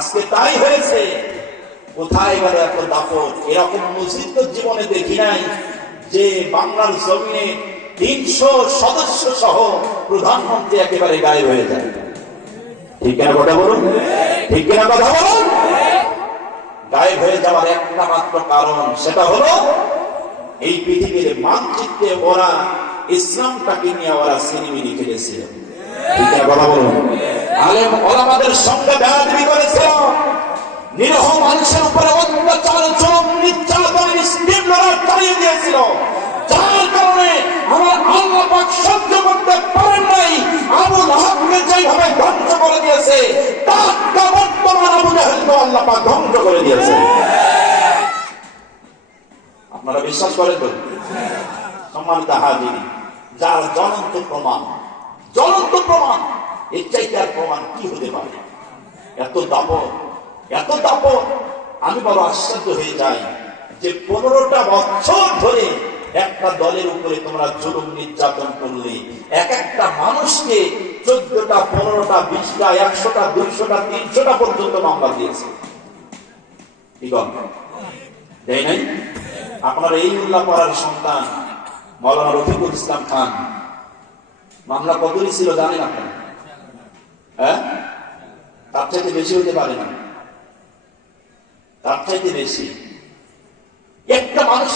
আজকে তাই হয়েছে। কোথায় গেল এত দাপট? এরকম মসজিদ তো জীবনে দেখি নাই যে বাংলার জমিনে ৩০০ সদস্য সহ প্রধানমন্ত্রী একেবারে গায়েব হয়ে যায়। ঠিক কিনা কথা বলুন, ঠিক কিনা কথা বলুন। গায়েব হয়ে যাওয়ার একটা মাত্র কারণ, সেটা হলো এই পৃথিবীর মানচিত্রে ওরা ইসলামটাকে নিয়ে ওরা সিনেমিনি খেলেছিল। ঠিক কিনা কথা বলুন। আলেম ওলামাদের সঙ্গে বেয়াদবি করেছিল, নিরীহ মানুষের উপরে অত্যাচার, জুলুম, নির্যাতন, স্টিম লড়াই চালিয়ে দিয়েছিল। যার কারণে আমার আল্লাহ পাক সহ্য করতে পারেন নাই। আবু লাহাবকে যেভাবে ধ্বংস করে দিয়েছে, টাটকা বর্তমান আবু জাহেলকে আল্লাহ পাক ধ্বংস করে দিয়েছে। আপনারা বিশ্বাস করেন তো? সম্মানিত হাজির, যার জ্বলন্ত প্রমাণ, জ্বলন্ত প্রমাণ, এর চাইতে আর প্রমাণ কি হতে পারে? এত দাপট, এত দাপট। আমি বড় আশ্চর্য হয়ে যাই যে 15টা বছর ধরে একটা দলের উপরে তোমরা জুলুম নির্যাতন করলে, এক একটা মানুষকে 14টা, 15টা, 20টা, 100টা, 200টা, 300টা পর্যন্ত মামলা দিয়েছে। কি দেয় নাই? আপনার এই উল্লাহ পড়ার সন্তান মাওলানা রফিকুল ইসলাম খান মামলা কতই ছিল জানেন আপনারা? হ্যাঁ, তার চাইতে বেশি হতে পারে না, তার চাইতে বেশি। একটা মানুষ